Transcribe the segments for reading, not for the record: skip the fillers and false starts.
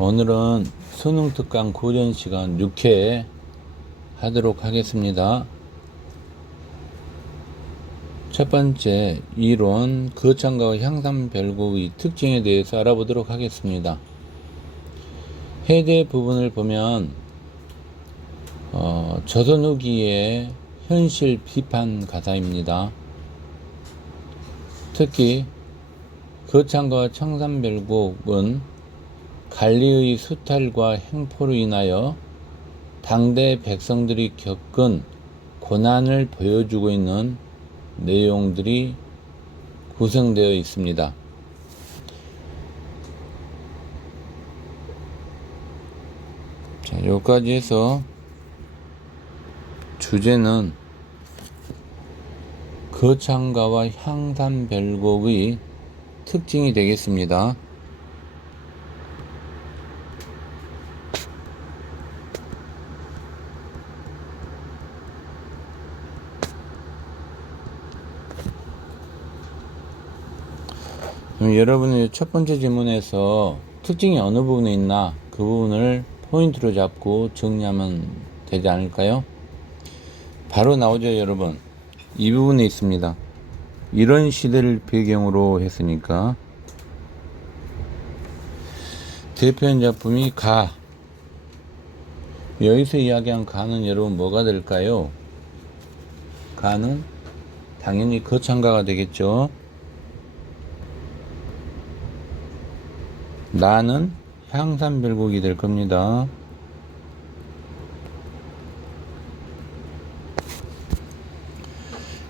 오늘은 수능 특강 고전 시간 6회 하도록 하겠습니다. 첫 번째 이론 거창과 향상별곡의 특징에 대해서 알아보도록 하겠습니다. 해제 부분을 보면 조선 후기의 현실 비판 가사입니다. 특히 거창과 청산별곡은 관리의 수탈과 행포로 인하여 당대 백성들이 겪은 고난을 보여주고 있는 내용들이 구성되어 있습니다. 자, 여기까지 해서 주제는 거창가와 향산별곡의 특징이 되겠습니다. 여러분의 첫 번째 질문에서 특징이 어느 부분에 있나 그 부분을 포인트로 잡고 정리하면 되지 않을까요? 바로 나오죠, 여러분. 이 부분에 있습니다. 이런 시대를 배경으로 했으니까 대표적인 작품이 가. 여기서 이야기한 가는 여러분 뭐가 될까요? 가는 당연히 거창가가 되겠죠. 나는 향산별곡이 될 겁니다.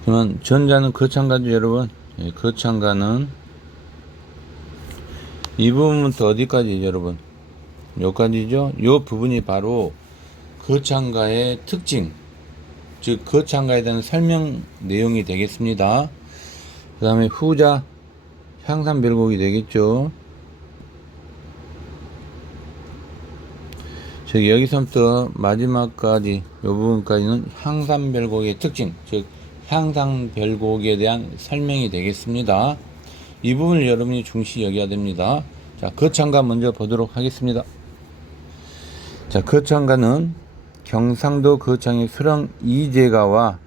그러면 전자는 거창가죠, 여러분. 예, 거창가는 이 부분부터 어디까지 여러분? 여기까지죠. 이 부분이 바로 거창가의 특징, 즉 거창가에 대한 설명 내용이 되겠습니다. 그 다음에 후자 향산별곡이 되겠죠. 즉 여기서부터 마지막까지 이 부분까지는 향산별곡의 특징, 즉 향상별곡에 대한 설명이 되겠습니다. 이 부분을 여러분이 중시 여겨야 됩니다. 자, 거창가 먼저 보도록 하겠습니다. 자, 거창가는 경상도 거창의 수령 이재가와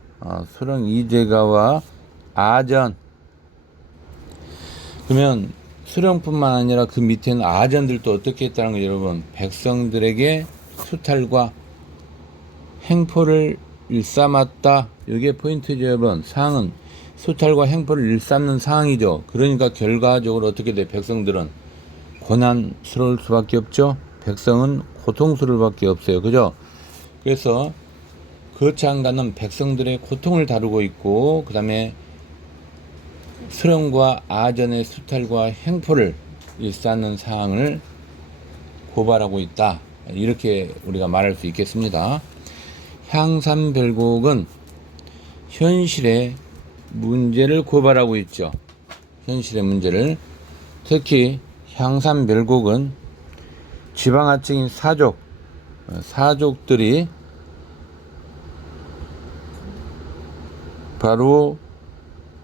아전. 그러면 수령뿐만 아니라 그 밑에는 아전들도 어떻게 했다는 거예요, 여러분? 백성들에게 수탈과 행포를 일삼았다. 이게 포인트죠, 여러분. 상황은 수탈과 행포를 일삼는 상황이죠. 그러니까 결과적으로 어떻게 돼? 백성들은 고난스러울 수밖에 없죠. 백성은 고통스러울 수밖에 없어요. 그죠? 그래서 거창가는 백성들의 고통을 다루고 있고, 그 다음에 수령과 아전의 수탈과 행포를 일삼는 상황을 고발하고 있다. 이렇게 우리가 말할 수 있겠습니다. 향산별곡은 현실의 문제를 고발하고 있죠. 현실의 문제를. 특히 향산별곡은 지방하층인 사족들이 바로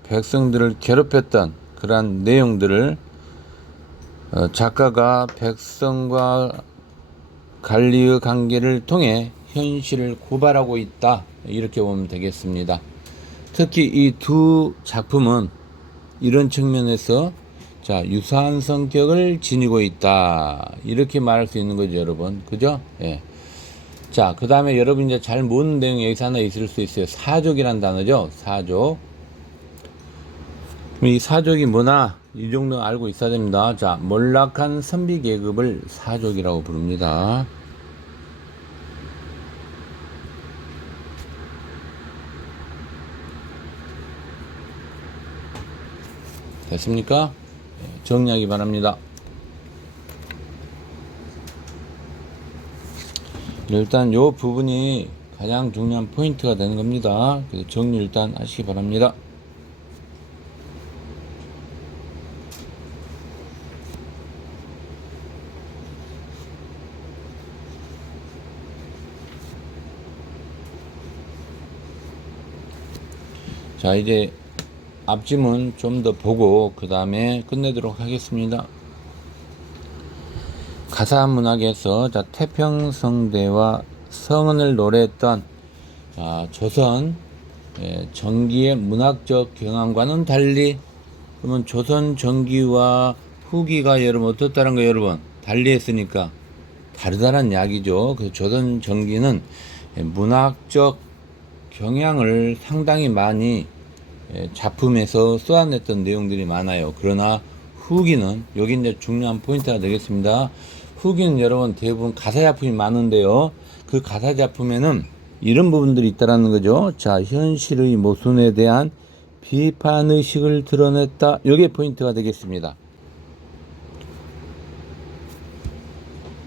백성들을 괴롭혔던 그러한 내용들을 작가가 백성과 관리의 관계를 통해 현실을 고발하고 있다. 이렇게 보면 되겠습니다. 특히 이 두 작품은 이런 측면에서 유사한 성격을 지니고 있다. 이렇게 말할 수 있는 거죠, 여러분. 그죠? 예. 자, 그 다음에 여러분 이제 잘 모르는 내용이 여기서 하나 있을 수 있어요. 사족이란 단어죠. 사족. 이 사족이 뭐나 이 정도 알고 있어야 됩니다. 자, 몰락한 선비 계급을 사족이라고 부릅니다. 됐습니까? 정리하기 바랍니다. 일단 요 부분이 가장 중요한 포인트가 되는 겁니다. 그래서 정리 일단 하시기 바랍니다. 자, 이제 앞지문 좀 더 보고 그 다음에 끝내도록 하겠습니다. 가사 문학에서 태평성대와 성은을 노래했던 조선 전기의 문학적 경향과는 달리, 그러면 조선 전기와 후기가 여러분 어떻다는 거예요? 여러분 달리 했으니까 다르다는 이야기죠. 그 조선 전기는 문학적 경향을 상당히 많이 작품에서 쏘아냈던 내용들이 많아요. 그러나 후기는, 여기 이제 중요한 포인트가 되겠습니다. 후기는 여러분 대부분 가사 작품이 많은데요. 그 가사 작품에는 이런 부분들이 있다라는 거죠. 자, 현실의 모순에 대한 비판의식을 드러냈다. 이게 포인트가 되겠습니다.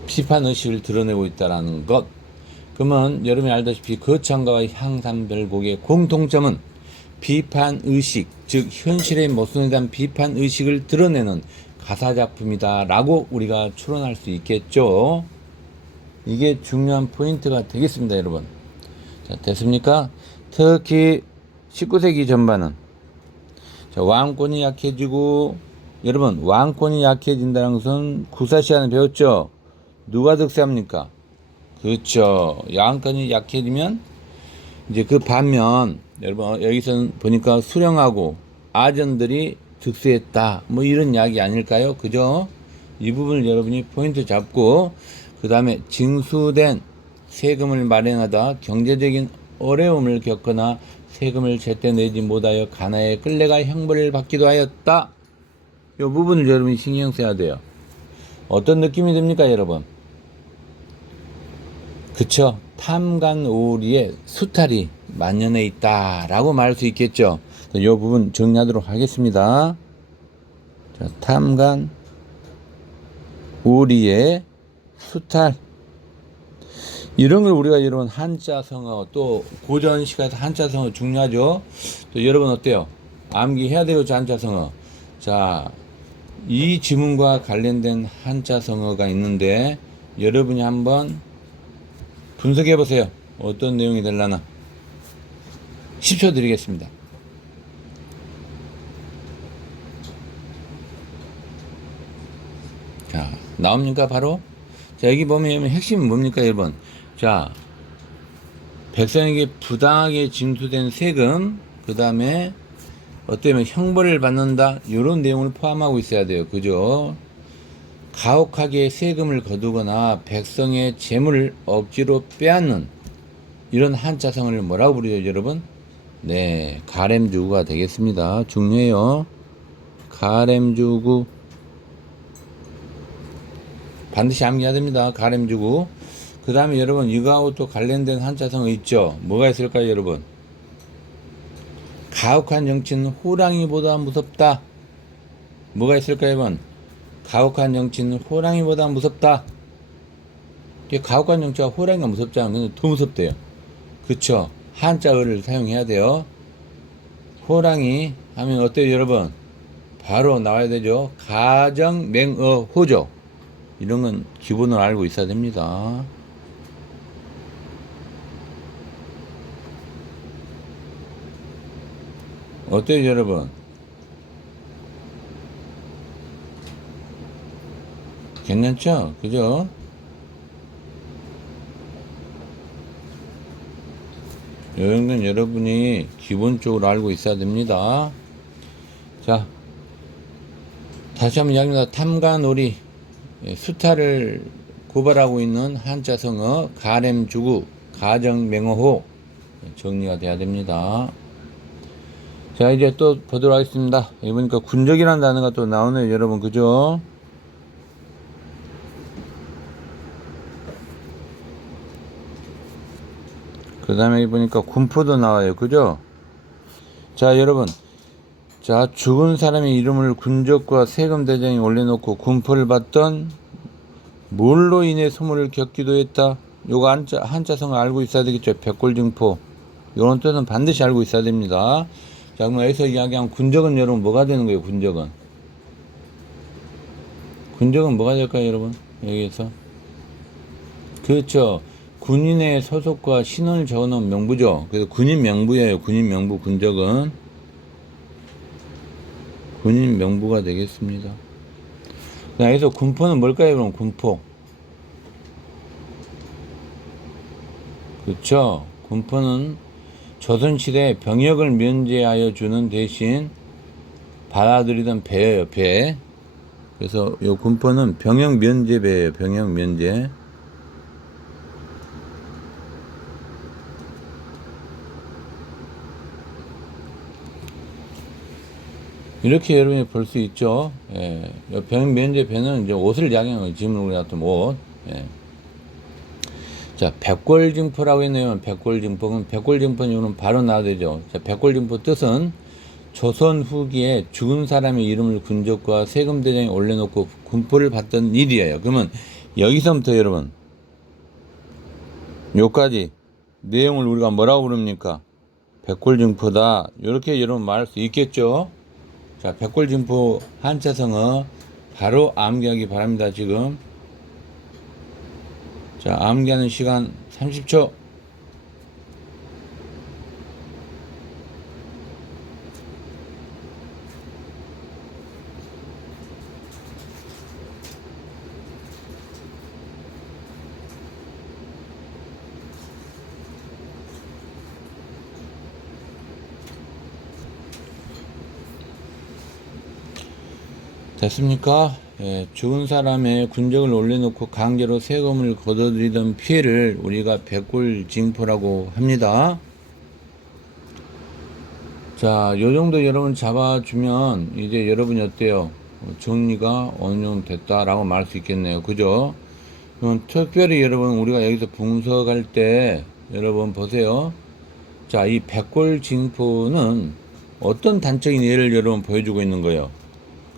비판의식을 드러내고 있다라는 것. 그러면 여러분이 알다시피 거창가와 향산별곡의 공통점은 비판의식, 즉 현실의 모순에 대한 비판의식을 드러내는 가사작품이다 라고 우리가 추론할 수 있겠죠. 이게 중요한 포인트가 되겠습니다, 여러분. 자, 됐습니까? 특히 19세기 전반은 왕권이 약해지고, 여러분 왕권이 약해진다는 것은 구사시간에 배웠죠. 누가 득세합니까? 그렇죠. 왕권이 약해지면 이제 그 반면 여러분 여기서는 보니까 수령하고 아전들이 득세했다, 뭐 이런 이야기 아닐까요? 그죠? 이 부분을 여러분이 포인트 잡고, 그 다음에 징수된 세금을 마련하다 경제적인 어려움을 겪거나 세금을 제때 내지 못하여 가나에 끌려가 형벌을 받기도 하였다. 이 부분을 여러분이 신경 써야 돼요. 어떤 느낌이 듭니까, 여러분? 그쵸? 탐관오리의 수탈이 만연해 있다라고 말할 수 있겠죠. 이 부분 정리하도록 하겠습니다. 자, 탐관오리의 수탈, 이런 걸 우리가 여러분 한자성어, 또 고전 시간에서 한자성어 중요하죠. 또 여러분 어때요? 암기해야 되겠죠, 한자성어. 자, 이 지문과 관련된 한자성어가 있는데 여러분이 한번 분석해 보세요. 어떤 내용이 되려나. 10초 드리겠습니다. 자, 나옵니까 바로? 자, 여기 보면 핵심은 뭡니까, 여러분? 자, 백성에게 부당하게 징수된 세금, 그 다음에 어때면 형벌을 받는다, 이런 내용을 포함하고 있어야 돼요. 그죠? 가혹하게 세금을 거두거나 백성의 재물을 억지로 빼앗는 이런 한자성어를 뭐라고 부르죠, 여러분? 네, 가렘주구가 되겠습니다. 중요해요. 가렘주구. 반드시 암기해야 됩니다. 가렘주구. 그 다음에 여러분 이거하고 또 관련된 한자성어 있죠? 뭐가 있을까요, 여러분? 가혹한 정치는 호랑이보다 무섭다. 뭐가 있을까요, 여러분? 가혹한 정치는 호랑이보다 무섭다. 가혹한 정치가 호랑이가 무섭지 않으면 더 무섭대요. 그쵸? 한자어를 사용해야 돼요. 호랑이 하면 어때요, 여러분? 바로 나와야 되죠. 가정맹어호죠. 이런 건 기본으로 알고 있어야 됩니다. 어때요, 여러분? 괜찮죠? 그죠? 이런 건 여러분이 기본적으로 알고 있어야 됩니다. 자, 다시 한번 이야기합니다. 탐관오리, 수탈을 고발하고 있는 한자성어 가렘주구, 가정맹어호 정리가 돼야 됩니다. 자, 이제 또 보도록 하겠습니다. 보니까 군적이라는 단어가 또 나오네요, 여러분. 그죠? 그 다음에 보니까 군포도 나와요. 그죠? 자, 여러분. 자, 죽은 사람의 이름을 군적과 세금 대장에 올려놓고 군포를 받던, 뭘로 인해 소문을 겪기도 했다. 요거 한자성어 알고 있어야 되겠죠. 백골증포. 요런 뜻은 반드시 알고 있어야 됩니다. 자, 그럼 여기서 이야기한 군적은 여러분 뭐가 되는 거예요, 군적은? 군적은 뭐가 될까요, 여러분? 여기에서. 그렇죠. 군인의 소속과 신원을 적어놓은 명부죠. 그래서 군인 명부예요. 군인 명부, 군적은. 군인 명부가 되겠습니다. 여기서 군포는 뭘까요, 그럼? 군포. 그쵸? 군포는 조선시대 병역을 면제하여 주는 대신 받아들이던 배예요, 배. 그래서 요 군포는 병역 면제 배예요, 병역 면제. 이렇게 여러분이 볼 수 있죠. 예. 병역 면제 배는 이제 옷을 약용해요. 지금 우리 같은 옷. 예. 자, 백골징포라고 했네요. 백골징포는, 백골징포는 이거는 바로 나와야 되죠. 자, 백골징포 뜻은 조선 후기에 죽은 사람의 이름을 군적과 세금대장에 올려놓고 군포를 받던 일이에요. 그러면 여기서부터 여러분, 요까지 내용을 우리가 뭐라고 부릅니까? 백골징포다. 이렇게 여러분 말할 수 있겠죠? 자, 백골징포 한자성어 바로 암기하기 바랍니다, 지금. 자, 암기하는 시간 30초. 됐습니까? 예, 죽은 사람의 군적을 올려놓고 강제로 세금을 걷어들이던 피해를 우리가 백골징포라고 합니다. 자, 요 정도 여러분 잡아주면 이제 여러분이 어때요? 정리가 어느 정도 됐다라고 말할 수 있겠네요. 그죠? 그럼 특별히 여러분 우리가 여기서 분석할 때 여러분 보세요. 자, 이 백골징포는 어떤 단적인 예를 여러분 보여주고 있는 거예요?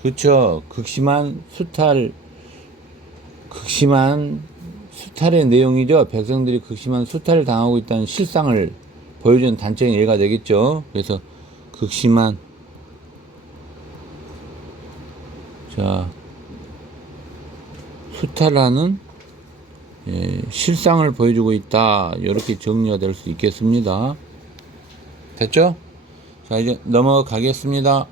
그쵸. 극심한 수탈의 내용이죠. 백성들이 극심한 수탈을 당하고 있다는 실상을 보여주는 단적인 예가 되겠죠. 그래서 극심한, 자, 수탈하는 실상을 보여주고 있다. 이렇게 정리가 될 수 있겠습니다. 됐죠? 자, 이제 넘어가겠습니다.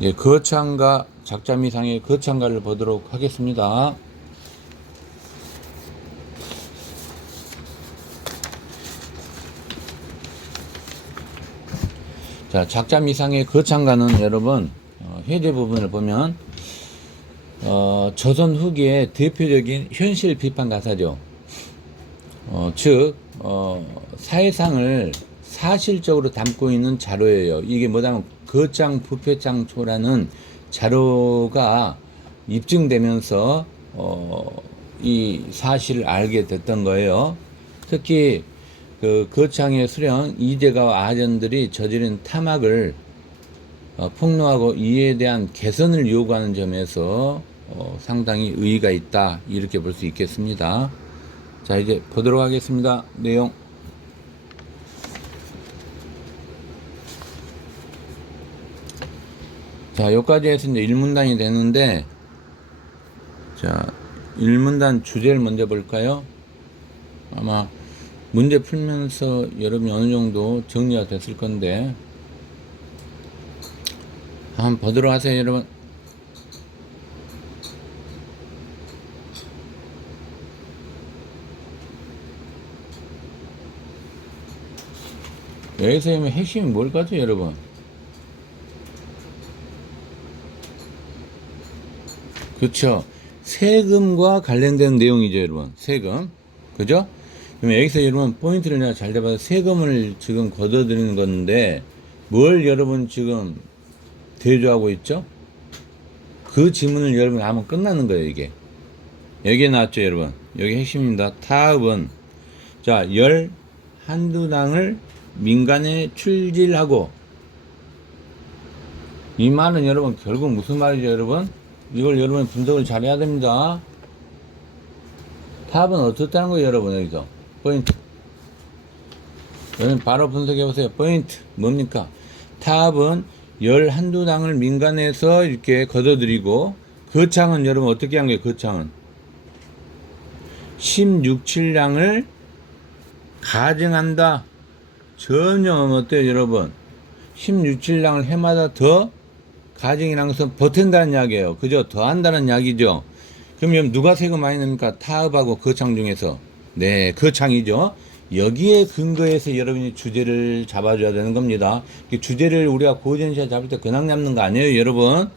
예, 거창가, 작자미상의 거창가를 보도록 하겠습니다. 자, 작자미상의 거창가는 여러분, 해제 부분을 보면, 조선 후기의 대표적인 현실 비판 가사죠. 즉, 사회상을 사실적으로 담고 있는 자료예요. 이게 뭐냐면 거창 부패장초라는 자료가 입증되면서 이 사실을 알게 됐던 거예요. 특히 그 거창의 수령 이재가와 아전들이 저지른 탐악을 폭로하고 이에 대한 개선을 요구하는 점에서 상당히 의의가 있다, 이렇게 볼 수 있겠습니다. 자, 이제 보도록 하겠습니다. 내용. 자, 여기까지 해서 이제 1문단이 되는데, 자, 1문단 주제를 먼저 볼까요? 아마 문제 풀면서 여러분이 어느 정도 정리가 됐을 건데, 한번 보도록 하세요, 여러분. 여기서 핵심이 뭘까죠, 여러분? 그렇죠. 세금과 관련된 내용이죠, 여러분. 세금. 그죠? 그럼 여기서 여러분 포인트를 내가 잘 잡아서 세금을 지금 걷어들이는 건데, 뭘 여러분 지금 대조하고 있죠? 그 지문을 여러분 하면 끝나는 거예요, 이게. 여기에 나왔죠, 여러분. 여기 핵심입니다. 타읍은, 자, 열 한두 당을 민간에 출질하고, 이 말은 여러분 결국 무슨 말이죠, 여러분? 이걸 여러분 분석을 잘 해야 됩니다. 탑은 어떻다는 거예요, 여러분, 여기서. 포인트. 여러분 바로 분석해 보세요. 포인트. 뭡니까? 탑은 열 한두 당을 민간에서 이렇게 걷어들이고, 거창은 여러분 어떻게 한 거예요, 거창은? 16, 7량을 가증한다. 전혀 어때요, 여러분? 16, 7량을 해마다 더 가증이라는 것은 버틴다는 이야기예요. 그죠? 더 한다는 이야기죠. 그러면 누가 세금 많이 냅니까? 타업하고 거창 중에서. 네, 거창이죠. 여기에 근거해서 여러분이 주제를 잡아줘야 되는 겁니다. 주제를 우리가 고전시에 잡을 때 그냥 잡는 거 아니에요, 여러분.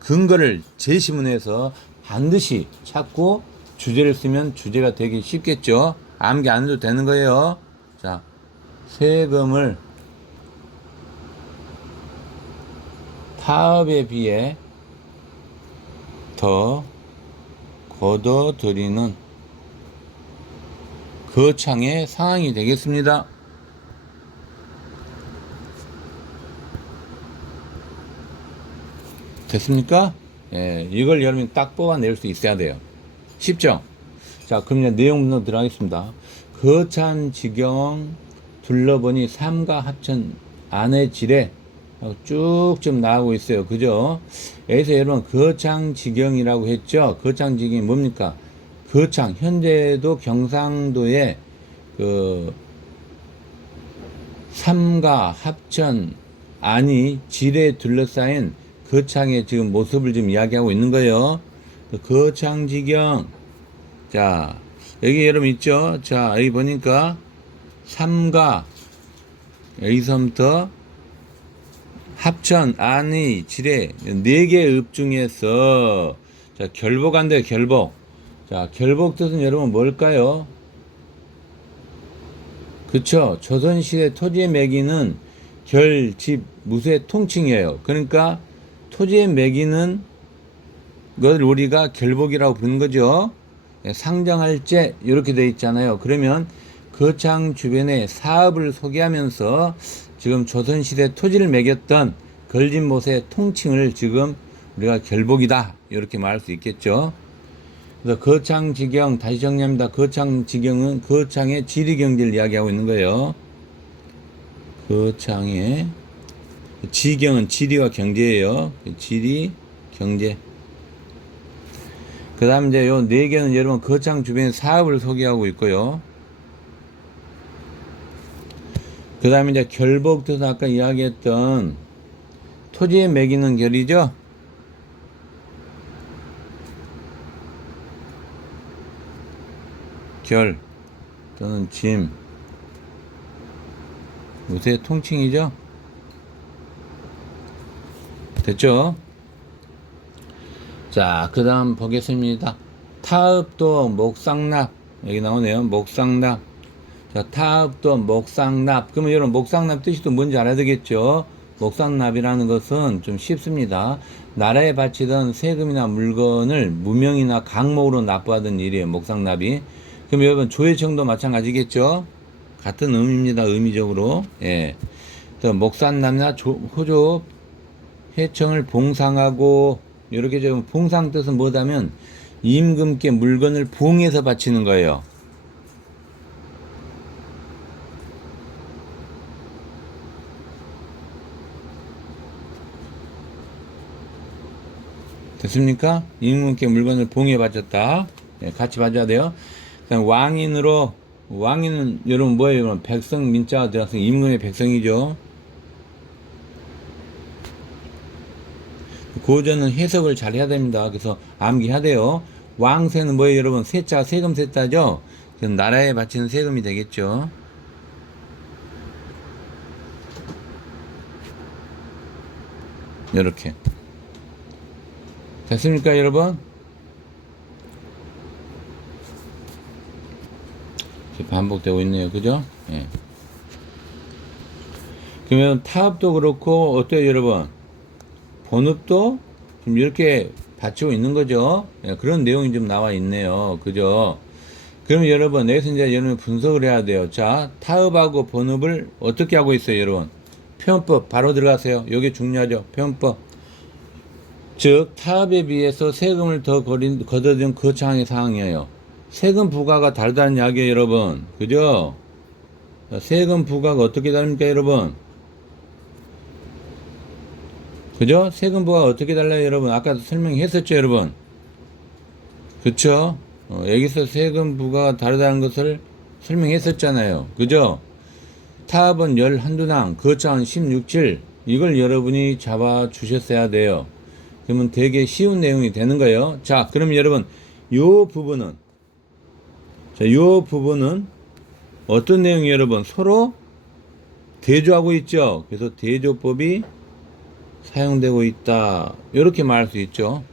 근거를 제시문에서 반드시 찾고 주제를 쓰면 주제가 되기 쉽겠죠. 암기 안 해도 되는 거예요. 자, 세금을 타업에 비해 더 걷어들이는 거창의 상황이 되겠습니다. 됐습니까? 예, 이걸 여러분이 딱 뽑아낼 수 있어야 돼요. 쉽죠? 자, 그럼 이제 내용으로 들어가겠습니다. 거창지경 둘러보니 삼가 합천 안의 지뢰 쭉 좀 나오고 있어요. 그죠? 여기서 여러분 거창지경이라고 했죠? 거창지경이 뭡니까? 거창, 현재도 경상도에 그 삼가 합천 안이 지뢰에 둘러싸인 거창의 지금 모습을 지금 이야기하고 있는 거예요. 거창지경. 자, 여기 여러분 있죠? 자, 여기 보니까 삼가, 여기서부터 합천, 안의, 지뢰, 4개의 읍 중에서, 자, 결복한대, 결복. 자, 결복 뜻은 여러분 뭘까요? 그쵸? 조선시대 토지의 매기는 결, 집, 무쇠, 통칭이에요. 그러니까 토지의 매기는 걸 우리가 결복이라고 부르는 거죠. 상정할 제 이렇게 돼 있잖아요. 그러면 거창 주변의 사업을 소개하면서 지금 조선시대 토지를 매겼던 걸림못의 통칭을 지금 우리가 결복이다 이렇게 말할 수 있겠죠. 그래서 거창지경 다시 정리합니다. 거창지경은 거창의 지리경제를 이야기하고 있는 거예요. 거창의 지경은 지리와 경제예요. 지리, 경제. 그 다음 이제 요 4개는 여러분 거창 주변의 사업을 소개하고 있고요. 그 다음에 이제 결복 뜻은 아까 이야기했던 토지에 매기는 결이죠. 결 또는 짐 무쇠 통칭이죠. 됐죠? 자, 그 다음 보겠습니다. 타읍도 목상납 여기 나오네요. 목상납. 자, 타읍도 목상납. 그러면 여러분 목상납 뜻이 또 뭔지 알아야 되겠죠? 목상납이라는 것은 좀 쉽습니다. 나라에 바치던 세금이나 물건을 무명이나 강목으로 납부하던 일이에요. 목상납이. 그럼 여러분 조회청도 마찬가지겠죠? 같은 의미입니다. 의미적으로. 예. 또 목산납이나 호조 해청을 봉상하고 이렇게 좀 봉상 뜻은 뭐다면 임금께 물건을 부응해서 바치는 거예요. 됐습니까? 임금께 물건을 부응해 바쳤다. 네, 같이 봐줘야 돼요. 왕인으로 왕인은 여러분 뭐예요? 여러분 백성 민자가 들어가서 임금의 백성이죠. 고전은 해석을 잘 해야 됩니다. 그래서 암기해야 돼요. 왕세는 뭐예요, 여러분? 세자, 세금 세자죠? 그럼 나라에 바치는 세금이 되겠죠. 이렇게. 됐습니까, 여러분? 반복되고 있네요. 그죠? 예. 그러면 타업도 그렇고, 어때요, 여러분? 본업도 좀 이렇게 받치고 있는 거죠. 예, 그런 내용이 좀 나와 있네요. 그죠? 그럼 여러분, 여기서 이제 여러분 분석을 해야 돼요. 자, 타업하고 본업을 어떻게 하고 있어요, 여러분? 표현법 바로 들어가세요. 이게 중요하죠. 표현법. 즉, 타업에 비해서 세금을 더 걷어들인 거창의 상황이에요. 세금 부과가 다르다는 이야기예요, 여러분. 그죠? 세금 부과가 어떻게 다릅니까, 여러분? 그죠? 세금 부과가 어떻게 달라요, 여러분? 아까도 설명했었죠, 여러분? 그쵸? 여기서 세금 부과가 다르다는 것을 설명했었잖아요. 그죠? 타업은 11당, 거창은 16질. 이걸 여러분이 잡아 주셨어야 돼요. 그러면 되게 쉬운 내용이 되는 거예요. 자, 그럼 여러분, 요 부분은, 자, 요 부분은 어떤 내용이 여러분? 서로 대조하고 있죠. 그래서 대조법이 사용되고 있다. 이렇게 말할 수 있죠.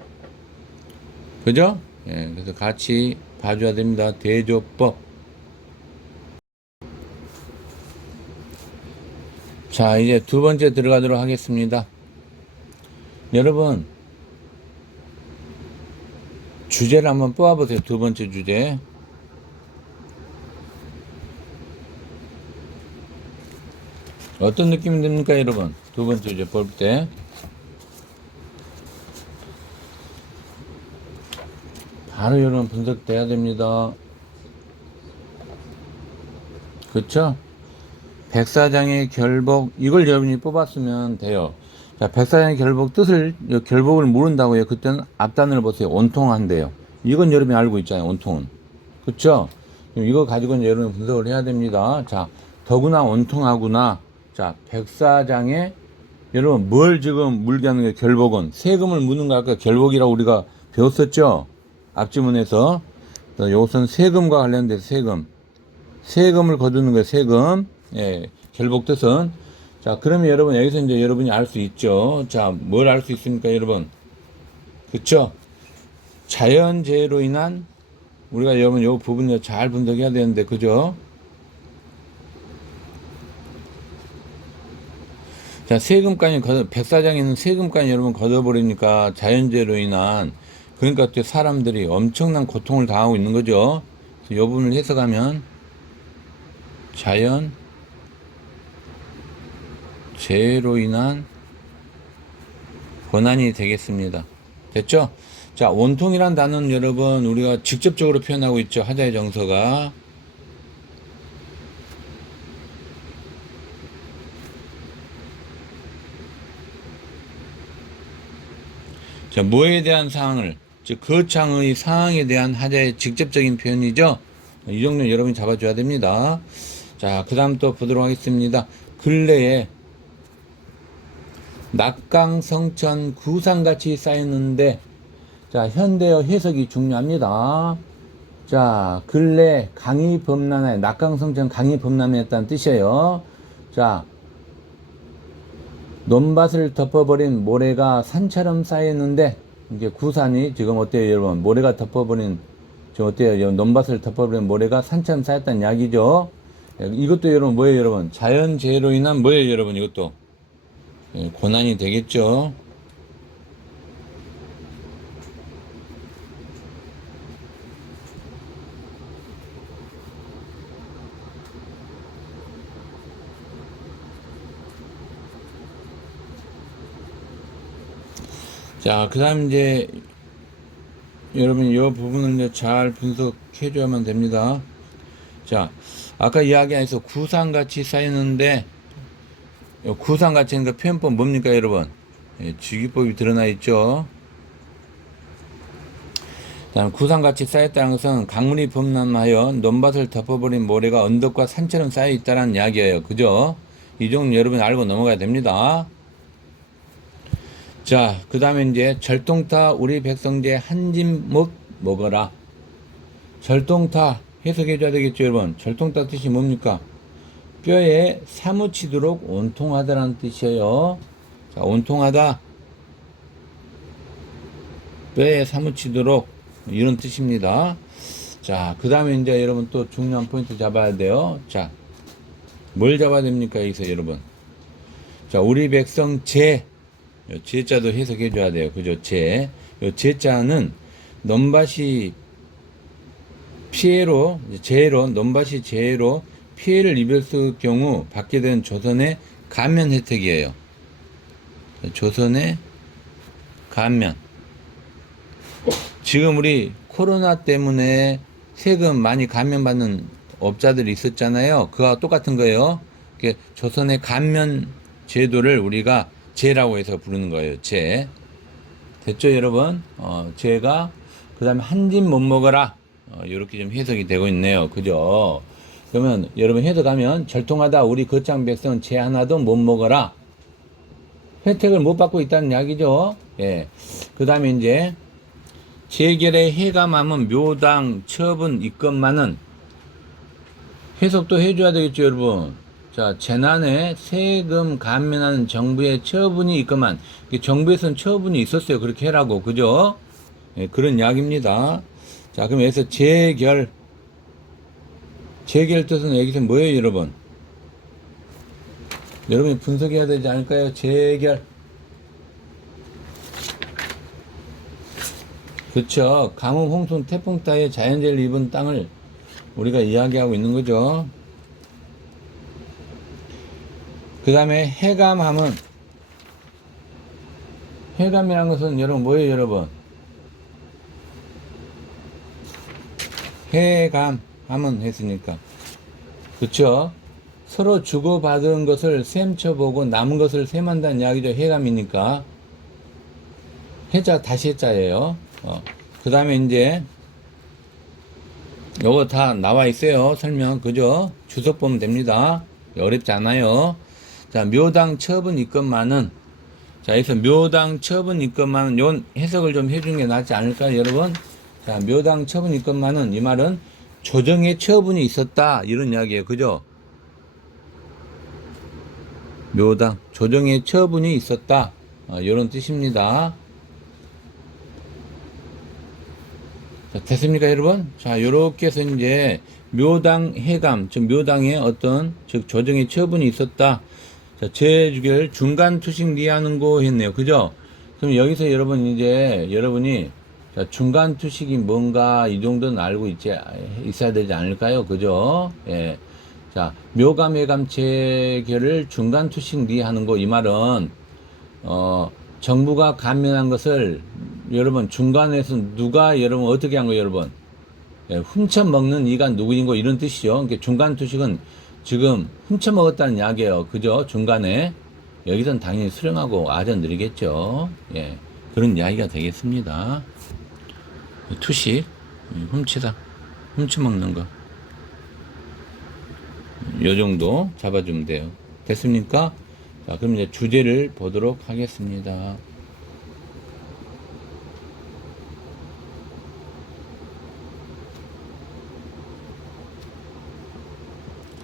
그죠? 예, 그래서 같이 봐줘야 됩니다. 대조법. 자, 이제 두 번째 들어가도록 하겠습니다. 여러분, 주제를 한번 뽑아보세요. 두 번째 주제. 어떤 느낌이 듭니까, 여러분? 두 번째 주제 볼 때. 바로 여러분 분석돼야 됩니다. 그쵸? 백사장의 결복, 이걸 여러분이 뽑았으면 돼요. 자, 백사장의 결복 뜻을, 결복을 모른다고요. 그때는 앞단을 보세요. 온통한데요. 이건 여러분이 알고 있잖아요. 온통은. 그쵸? 이거 가지고 여러분 분석을 해야 됩니다. 자, 더구나 온통하구나. 자, 백사장의, 여러분 뭘 지금 물게 하는 게 결복은? 세금을 묻는 거 아까 결복이라고 우리가 배웠었죠? 앞지문에서. 요것은 세금과 관련돼서 세금을 거두는 거예요. 세금. 예, 결복 뜻은. 자, 그러면 여러분 여기서 이제 여러분이 알 수 있죠. 자, 뭘 알 수 있습니까, 여러분? 그쵸? 자연재해로 인한, 우리가 여러분 요 부분을 잘 분석해야 되는데, 그죠? 자, 세금까지 백사장에 있는 세금까지 여러분 걷어버리니까 자연재해로 인한, 그러니까 또 사람들이 엄청난 고통을 당하고 있는 거죠. 이 부분을 해석하면 자연 재해로 인한 고난이 되겠습니다. 됐죠? 자, 온통이란 단어는 여러분 우리가 직접적으로 표현하고 있죠. 하자의 정서가. 자, 뭐에 대한 사항을, 즉 거창의 상황에 대한 하자의 직접적인 표현이죠. 이 정도 여러분이 잡아줘야 됩니다. 자, 그 다음 또 보도록 하겠습니다. 근래에 낙강성천 구상같이 쌓였는데, 자, 현대어 해석이 중요합니다. 자, 근래 강이 범람해, 낙강성천 강이 범람했다는 뜻이에요. 자, 논밭을 덮어버린 모래가 산처럼 쌓였는데, 이제 구산이 지금 어때요, 여러분? 모래가 덮어버린, 지금 어때요? 논밭을 덮어버린 모래가 산처럼 쌓였다는 이야기죠. 이것도 여러분 뭐예요, 여러분? 자연재해로 인한 뭐예요, 여러분? 이것도 고난이 되겠죠. 자, 그 다음 이제 여러분 이 부분을 이제 잘 분석해 줘야만 됩니다. 자, 아까 이야기해서 구상같이 쌓였는데, 구상같이 하니까 표현법 뭡니까, 여러분? 주기법이 드러나 있죠. 다음 구상같이 쌓였다는 것은 강물이 범람하여 논밭을 덮어버린 모래가 언덕과 산처럼 쌓여 있다는 이야기예요. 그죠? 이 정도 여러분 알고 넘어가야 됩니다. 자, 그 다음에 이제 절동타 우리 백성제 한짐목 먹어라. 절동타 해석해줘야 되겠죠, 여러분. 절동타 뜻이 뭡니까? 뼈에 사무치도록 온통하다라는 뜻이에요. 자, 온통하다. 뼈에 사무치도록, 이런 뜻입니다. 자, 그 다음에 이제 여러분 또 중요한 포인트 잡아야 돼요. 자, 뭘 잡아야 됩니까, 여기서 여러분? 자, 우리 백성 제자도 해석해줘야 돼요. 그죠? 요 제자는 논밭이 논밭이 재해로 피해를 입었을 경우 받게 된 조선의 감면 혜택이에요. 조선의 감면. 지금 우리 코로나 때문에 세금 많이 감면받는 업자들이 있었잖아요. 그와 똑같은 거예요. 조선의 감면 제도를 우리가 제라고 해서 부르는 거예요. 제. 됐죠, 여러분? 제가, 그 다음에 한 짐 못 먹어라. 이렇게 좀 해석이 되고 있네요. 그죠? 그러면 여러분 해석하면 절통하다 우리 거창 백성 제 하나도 못 먹어라. 혜택을 못 받고 있다는 이야기죠. 예. 그 다음에 이제 재결의 해감함은 묘당, 처분, 입건만은 해석도 해줘야 되겠죠, 여러분. 자, 재난에 세금 감면하는 정부의 처분이 있건만, 정부에서는 처분이 있었어요. 그렇게 해라고, 그죠? 예, 그런 이야기입니다. 자, 그럼 여기서 재결 뜻은 여기서 뭐예요, 여러분? 여러분이 분석해야 되지 않을까요? 재결. 그쵸. 가뭄, 홍수, 태풍 따위의 자연재해를 입은 땅을 우리가 이야기하고 있는 거죠. 그 다음에 해감함은, 해감이라는 것은 여러분 뭐예요, 여러분? 해감함은 했으니까. 그쵸? 서로 주고받은 것을 셈쳐보고 남은 것을 셈한다는 이야기죠. 해감이니까. 해자, 다시 해자예요. 그 다음에 이제, 요거 다 나와 있어요. 설명. 그죠? 주석 보면 됩니다. 어렵지 않아요. 자, 묘당 처분 입건만은, 자, 여기서 묘당 처분 입건만은, 요 해석을 좀 해주는 게 낫지 않을까요, 여러분? 자, 묘당 처분 입건만은, 이 말은 조정의 처분이 있었다. 이런 이야기예요. 그죠? 묘당, 조정의 처분이 있었다. 이런 뜻입니다. 자, 됐습니까, 여러분? 자, 요렇게 해서 이제 묘당 해감, 즉 묘당의 어떤 즉 조정의 처분이 있었다. 자, 재주결 중간 투식 리하는 거 했네요. 그죠? 그럼 여기서 여러분 이제 여러분이 자, 중간 투식이 뭔가 이 정도는 알고 있어야 되지 않을까요? 그죠? 예. 자, 묘감 해감 재결을 중간 투식 리하는 거 이 말은 정부가 감면한 것을 여러분 중간에서 누가 여러분 어떻게 한 거예요, 여러분? 예, 훔쳐 먹는 이가 누구인고 이런 뜻이죠. 그러니까 중간 투식은 지금 훔쳐 먹었다는 이야기예요. 그죠? 중간에 여기선 당연히 수령하고 아전들이겠죠. 예, 그런 이야기가 되겠습니다. 투식, 훔치다, 훔쳐 먹는 거. 요 정도 잡아주면 돼요. 됐습니까? 자, 그럼 이제 주제를 보도록 하겠습니다.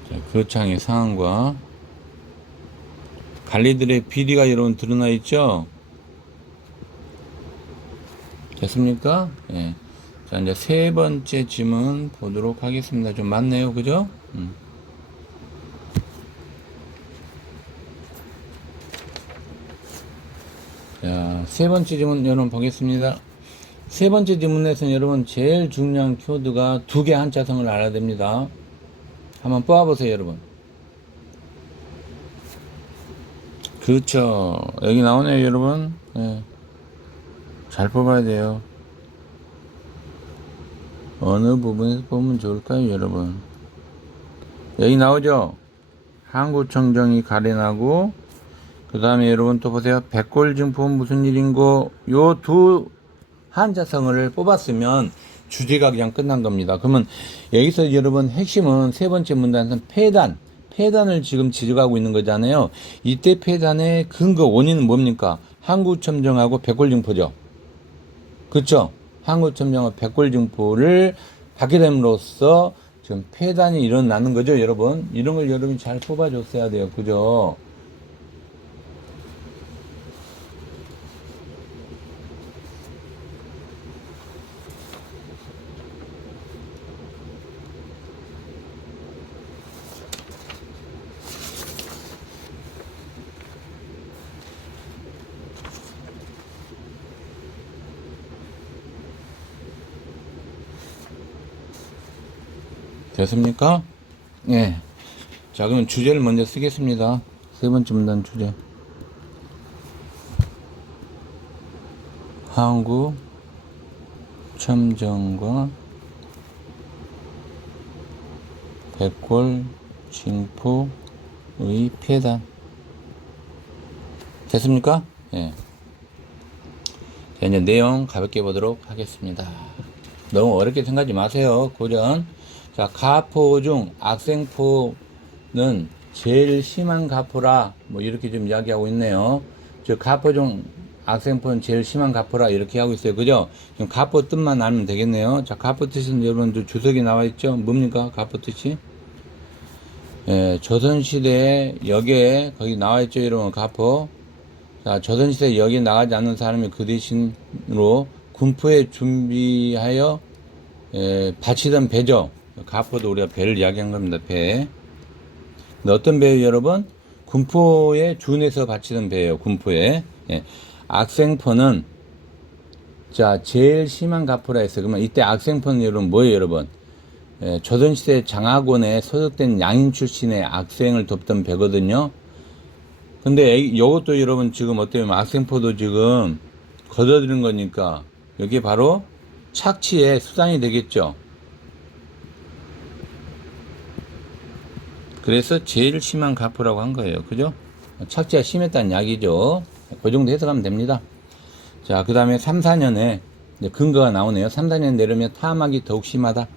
자, 거창의 상황과 관리들의 비리가 여러분 드러나 있죠? 됐습니까? 예. 자, 이제 세 번째 질문 보도록 하겠습니다. 좀 많네요. 그죠? 자, 세 번째 질문 여러분 보겠습니다. 세 번째 질문에서는 여러분 제일 중요한 키워드가 두 개 한자성을 알아야 됩니다. 한번 뽑아보세요, 여러분. 그렇죠. 여기 나오네요, 여러분. 예. 잘 뽑아야 돼요. 어느 부분에서 뽑으면 좋을까요, 여러분? 여기 나오죠? 한국청정이 가래나고, 그 다음에 여러분 또 보세요. 백골증포는 무슨 일인고, 요 두 한자성어를 뽑았으면 주제가 그냥 끝난 겁니다. 그러면 여기서 여러분 핵심은 세 번째 문단에서 폐단을 지금 지적하고 있는 거잖아요. 이때 폐단의 근거 원인은 뭡니까? 한국청정하고 백골증포죠. 그렇죠? 한국청정하고 백골증포를 받게 됨으로써 지금 폐단이 일어나는 거죠, 여러분. 이런 걸 여러분이 잘 뽑아줬어야 돼요. 그죠? 됐습니까? 예. 자, 그럼 주제를 먼저 쓰겠습니다. 세 번째 문단 주제. 한국 첨정과 백골 징포의 폐단. 됐습니까? 예. 자, 이제 내용 가볍게 보도록 하겠습니다. 너무 어렵게 생각하지 마세요. 고전. 자, 가포 중 악생포는 제일 심한 가포라, 뭐, 이렇게 좀 이야기하고 있네요. 즉, 가포 중 악생포는 제일 심한 가포라 이렇게 하고 있어요. 그죠? 지금 가포 뜻만 알면 되겠네요. 자, 가포 뜻은 여러분들 주석이 나와 있죠? 뭡니까? 가포 뜻이? 예, 조선시대에 역에 거기 나와 있죠, 여러분. 가포. 자, 조선시대에 역에 나가지 않는 사람이 그 대신으로 군포에 준비하여 바치던 배죠. 가포도 우리가 배를 이야기한 겁니다. 배. 근데 어떤 배예요, 여러분? 군포에 준해서 바치던 배예요. 군포에. 예. 악생포는 자 제일 심한 가포라 했어요. 그러면 이때 악생포는 여러분 뭐예요, 여러분? 조선시대 장학원에 소속된 양인 출신의 악생을 돕던 배거든요. 근데 이것도 여러분 지금 어떻게 보면 악생포도 지금 걷어들인 거니까 여기 바로 착취의 수단이 되겠죠. 그래서 제일 심한 가포라고 한 거예요. 그죠? 착취가 심했다는 이야기죠. 그 정도 해석하면 됩니다. 자, 그 다음에 3, 4년에 근거가 나오네요. 3, 4년 내려면 탐악이 더욱 심하다.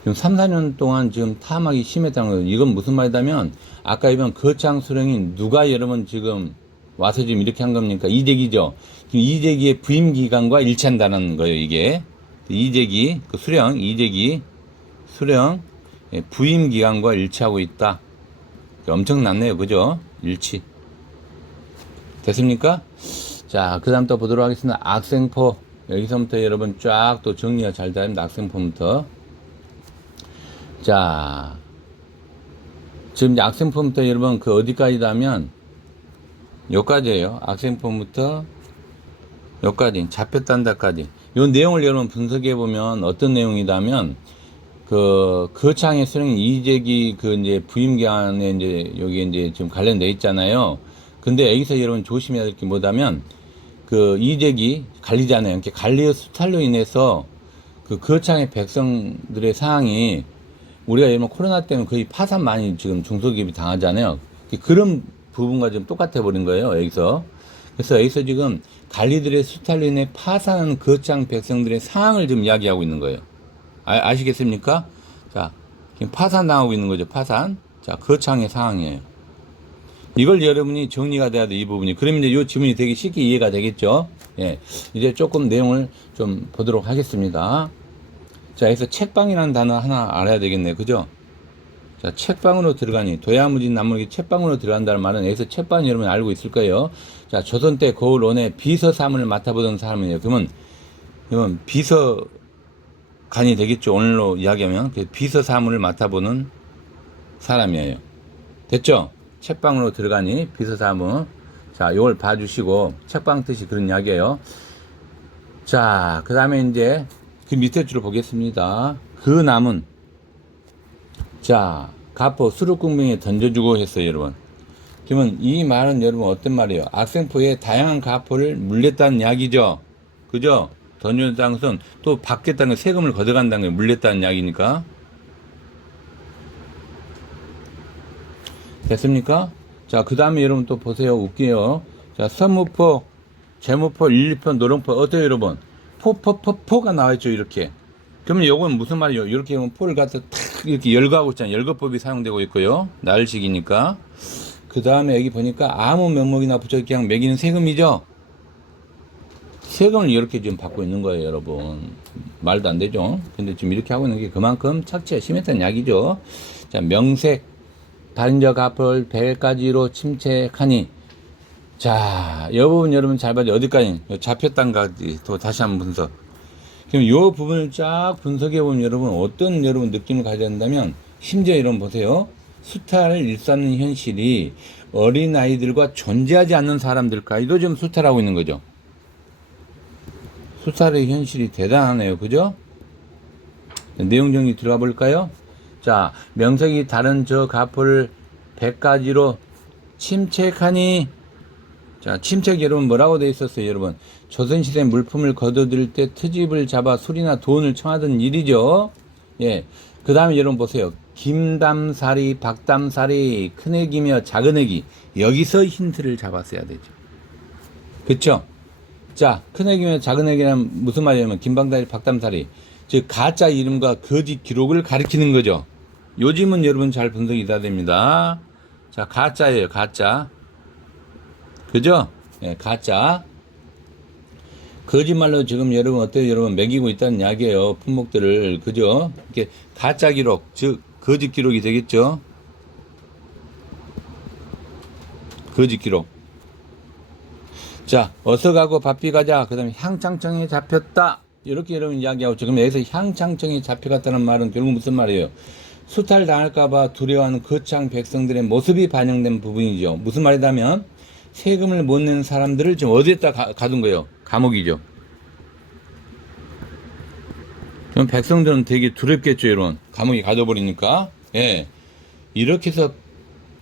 지금 3, 4년 동안 지금 탐악이 심했다는 거예요. 이건 무슨 말이냐면 아까 이번 거창 수령이 누가 여러분 지금 와서 지금 이렇게 한 겁니까? 이재기죠. 지금 이재기의 부임 기간과 일치한다는 거예요. 이게 이재기 그 수령 이재기 수령 부임 기간과 일치하고 있다. 엄청났네요. 그죠? 일치. 됐습니까? 자, 그 다음 또 보도록 하겠습니다. 악생포. 여기서부터 여러분 쫙 또 정리가 잘 됩니다. 악생포부터. 자, 지금 이제 악생포부터 여러분 그 어디까지다면 여기까지예요. 악생포부터 여기까지. 잡혔단다까지. 요 내용을 여러분 분석해 보면 어떤 내용이다면 그 거창의 수령 이재기 그 이제 부임기한에 이제 여기 이제 지금 관련돼 있잖아요. 근데 여기서 여러분 조심해야 될 게 뭐냐면 그 이재기 관리잖아요. 이렇게 관리의 수탈로 인해서 그 거창의 백성들의 상황이 우리가 여러분 코로나 때문에 거의 파산 많이 지금 중소기업이 당하잖아요. 그런 부분과 좀 똑같아 버린 거예요. 여기서. 그래서 여기서 지금 관리들의 수탈로 인해 파산한 거창 백성들의 상황을 좀 이야기하고 있는 거예요. 아시겠습니까? 자, 지금 파산 당하고 있는 거죠. 파산. 자, 거창의 상황이에요. 이걸 여러분이 정리가 돼야 돼, 이 부분이. 그러면 이제 이 지문이 되게 쉽게 이해가 되겠죠? 예. 이제 조금 내용을 좀 보도록 하겠습니다. 자, 여기서 책방이라는 단어 하나 알아야 되겠네요. 그죠? 자, 책방으로 들어가니. 도야무진 남물이 책방으로 들어간다는 말은 여기서 책방 여러분 알고 있을 거예요. 자, 조선 때 거울 원에 비서 사무를 맡아보던 사람이에요. 그러면 비서관이 되겠죠. 오늘로 이야기하면. 비서 사무를 맡아보는 사람이에요. 됐죠? 책방으로 들어가니 비서사무. 자, 요걸 봐주시고 책방 뜻이 그런 이야기예요. 자, 그 다음에 이제 그 밑에 줄을 보겠습니다. 그 남은 자 가포 수륙궁명에 던져주고 했어요, 여러분. 그러면 이 말은 여러분 어떤 말이에요? 악생포에 다양한 가포를 물렸다는 이야기죠. 그죠? 던져줬다는 것은 또 받겠다는 세금을 걷어간다는 게 물렸다는 이야기니까. 됐습니까? 자, 그 다음에 여러분 또 보세요. 웃겨요. 자, 서무포, 제무포, 일리포, 노롱포. 어때요, 여러분? 포가 나와있죠, 이렇게. 그러면 요건 무슨 말이에요? 이렇게 보면 포를 갖다 탁 이렇게 열거하고 있잖아요. 열거법이 사용되고 있고요. 나흘식이니까. 그 다음에 여기 보니까 아무 명목이나 붙여 그냥 매기는 세금이죠? 세금을 이렇게 지금 받고 있는 거예요, 여러분. 말도 안 되죠? 근데 지금 이렇게 하고 있는 게 그만큼 착취가 심했다는 이야기죠. 자, 명색. 달인저 가포를 배까지로 침체하니. 자, 이 부분 여러분 잘 봐요. 어디까지? 잡혔단까지 또 다시 한번 분석. 그럼 이 부분을 쫙 분석해 보면 여러분 어떤 여러분 느낌을 가져야 한다면 심지어 여러분 보세요. 수탈을 일삼는 현실이 어린 아이들과 존재하지 않는 사람들까지도 지금 수탈하고 있는 거죠. 수탈의 현실이 대단하네요. 그죠? 내용 정리 들어가 볼까요? 자, 명색이 다른 저 가포를 100가지로 침책하니. 자, 침책 여러분 뭐라고 돼 있었어요, 여러분? 조선시대 물품을 거둬들일 때 트집을 잡아 술이나 돈을 청하던 일이죠. 예. 그 다음에 여러분 보세요. 김담사리, 박담사리, 큰애기며 작은애기. 여기서 힌트를 잡았어야 되죠. 그쵸? 자, 큰애기며 작은애기는 무슨 말이냐면 김방다리, 박담사리. 즉 가짜 이름과 거짓 기록을 가리키는 거죠. 요즘은 여러분 잘 분석이 다 됩니다. 자, 가짜예요, 가짜. 그죠? 예, 가짜. 거짓말로 지금 여러분 어때요? 여러분 매기고 있다는 이야기예요. 품목들을. 그죠? 이렇게 가짜 기록, 즉 거짓 기록이 되겠죠? 거짓 기록. 자, 어서 가고 바삐 가자. 그 다음에 향창청에 잡혔다. 이렇게 여러분 이야기하고, 지금 여기서 향창청에 잡혀갔다는 말은 결국 무슨 말이에요? 수탈 당할까봐 두려워하는 거창 백성들의 모습이 반영된 부분이죠. 무슨 말이냐면, 세금을 못 내는 사람들을 지금 어디에다 가둔 거예요? 감옥이죠. 그럼 백성들은 되게 두렵겠죠, 여러분. 감옥에 가둬버리니까. 예. 이렇게 해서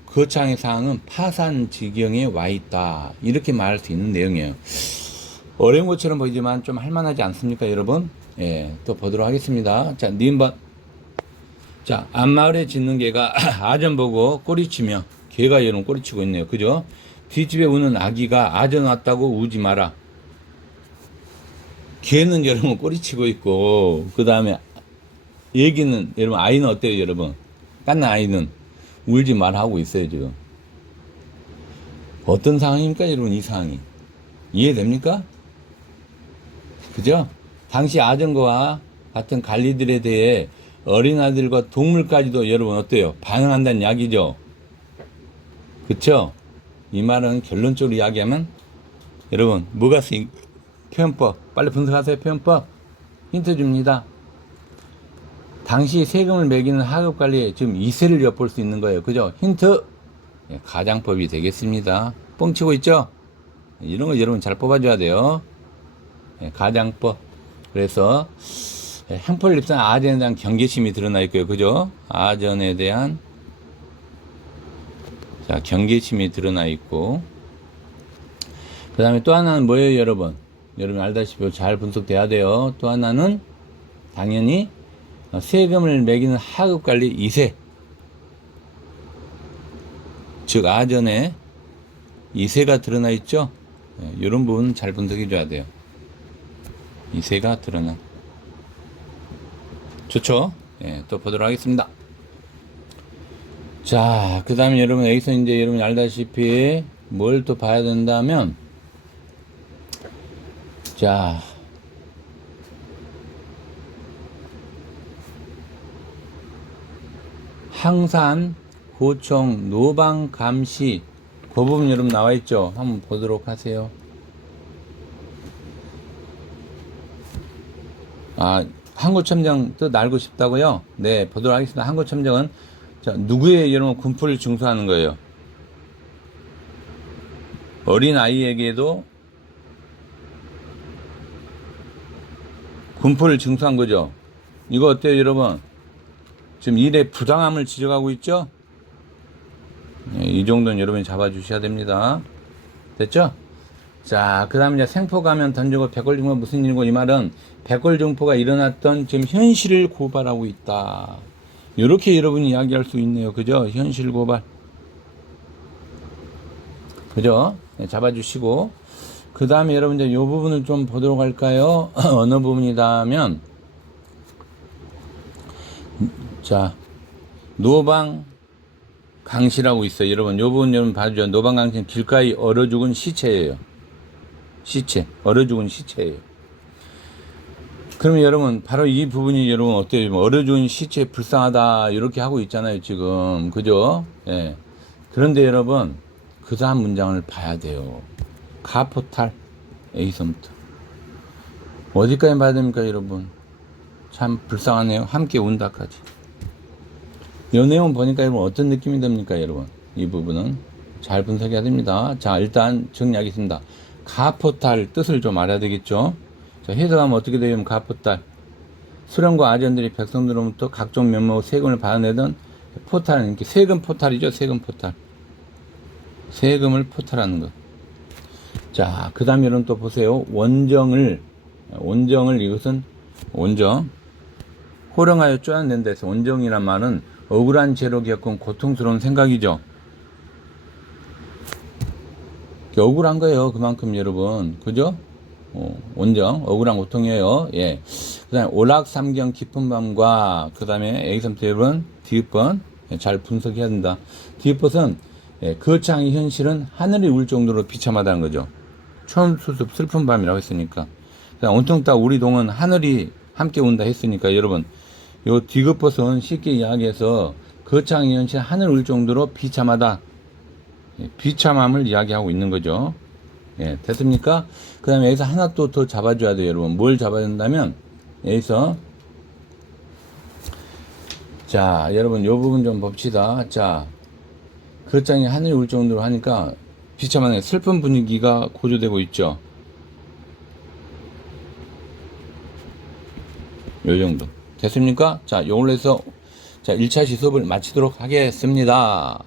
거창의 상황은 파산 지경에 와 있다. 이렇게 말할 수 있는 내용이에요. 어려운 것처럼 보이지만 좀 할만하지 않습니까, 여러분? 예. 또 보도록 하겠습니다. 자, 니은번. 자, 앞마을에 짖는 개가 아전 보고 꼬리치며, 개가 여러분 꼬리치고 있네요. 그죠? 뒷집에 우는 아기가 아전 왔다고 우지 마라. 개는 여러분 꼬리치고 있고, 그 다음에 얘기는, 여러분 아이는 어때요, 여러분? 깐난 아이는 울지 마라 하고 있어요, 지금. 어떤 상황입니까, 여러분, 이 상황이? 이해됩니까? 그죠? 당시 아전과 같은 관리들에 대해 어린아이들과 동물까지도 여러분 어때요? 반응한다는 이야기죠? 그쵸? 이 말은 결론적으로 이야기하면, 여러분, 뭐가 쓰인, 표현법. 빨리 분석하세요, 표현법. 힌트 줍니다. 당시 세금을 매기는 하급관리에 지금 이세를 엿볼 수 있는 거예요. 그죠? 힌트. 예, 가장법이 되겠습니다. 뻥치고 있죠? 이런 거 여러분 잘 뽑아줘야 돼요. 예, 가장법. 그래서 행포를 입산 아전에 대한 경계심이 드러나 있고요. 그죠? 아전에 대한 자 경계심이 드러나 있고, 그 다음에 또 하나는 뭐예요, 여러분? 여러분 알다시피 잘 분석돼야 돼요. 또 하나는 당연히 세금을 매기는 하급관리 2세, 즉 아전에 2세가 드러나 있죠. 이런 부분 잘 분석해 줘야 돼요. 2세가 드러나. 좋죠? 예, 또 보도록 하겠습니다. 자, 그 다음에 여러분 여기서 이제 여러분이 알다시피 뭘 또 봐야 된다면, 자, 항산, 고총, 노방, 감시, 그 부분 여러분 나와 있죠? 한번 보도록 하세요. 아, 항고첨정 뜻 알고 싶다고요? 네, 보도록 하겠습니다. 항고첨정은 자, 누구의 여러분 군포를 증수하는 거예요? 어린 아이에게도 군포를 증수한 거죠. 이거 어때요, 여러분? 지금 일의 부당함을 지적하고 있죠? 네, 이 정도는 여러분이 잡아주셔야 됩니다. 됐죠? 자, 그 다음에 이제 생포 가면 던지고 백골증포가 무슨 일이고, 이 말은 백골증포가 일어났던 지금 현실을 고발하고 있다. 이렇게 여러분이 이야기할 수 있네요. 그죠? 현실 고발. 그죠? 네, 잡아주시고. 그 다음에 여러분들 이 부분을 좀 보도록 할까요? 어느 부분이다면, 자, 노방 강시라고 있어요. 여러분, 요 부분 여러분 봐주죠. 노방 강시는 길가에 얼어 죽은 시체예요. 시체. 얼어 죽은 시체예요. 그러면 여러분, 바로 이 부분이 여러분 어때요? 얼어 죽은 시체 불쌍하다. 이렇게 하고 있잖아요, 지금. 그죠? 예. 그런데 여러분, 그 다음 문장을 봐야 돼요. 가포탈 A선부터. 어디까지 봐야 됩니까, 여러분? 참 불쌍하네요. 함께 운다까지. 이 내용 보니까 여러분 어떤 느낌이 듭니까, 여러분? 이 부분은 잘 분석해야 됩니다. 자, 일단 정리하겠습니다. 가포탈 뜻을 좀 알아야 되겠죠? 자, 해석하면 어떻게 되면 가포탈. 수령과 아전들이 백성들로부터 각종 면목 세금을 받아내던 포탈은 이렇게 세금 포탈이죠. 세금 포탈. 세금을 포탈하는 것. 자, 그 다음에 여러분 또 보세요. 원정을 이것은 원정. 호령하여 쪼아낸다 해서 원정이란 말은 억울한 죄로 겪은 고통스러운 생각이죠. 억울한 거예요. 그만큼 여러분. 그죠? 원정. 억울한 고통이에요. 예. 그 다음에 오락삼경 깊은 밤과 그 다음에 A선부터 여러분 디귿번 잘 분석해야 된다. 디귿번은 예, 거창의 현실은 하늘이 울 정도로 비참하다는 거죠. 처음 수습 슬픈 밤이라고 했으니까. 온통 딱 우리 동은 하늘이 함께 온다 했으니까 여러분 요 디귿벗은 쉽게 이야기해서 거창이 현실 하늘 울 정도로 비참하다. 예, 비참함을 이야기하고 있는 거죠. 예, 됐습니까? 그 다음에 여기서 하나 또 더 잡아줘야 돼요, 여러분. 뭘 잡아야 된다면, 여기서, 자, 여러분, 요 부분 좀 봅시다. 자, 거창이 하늘이 울 정도로 하니까 비참한 슬픈 분위기가 고조되고 있죠. 요 정도. 됐습니까? 자, 요걸로 해서, 자, 1차 시습을 마치도록 하겠습니다.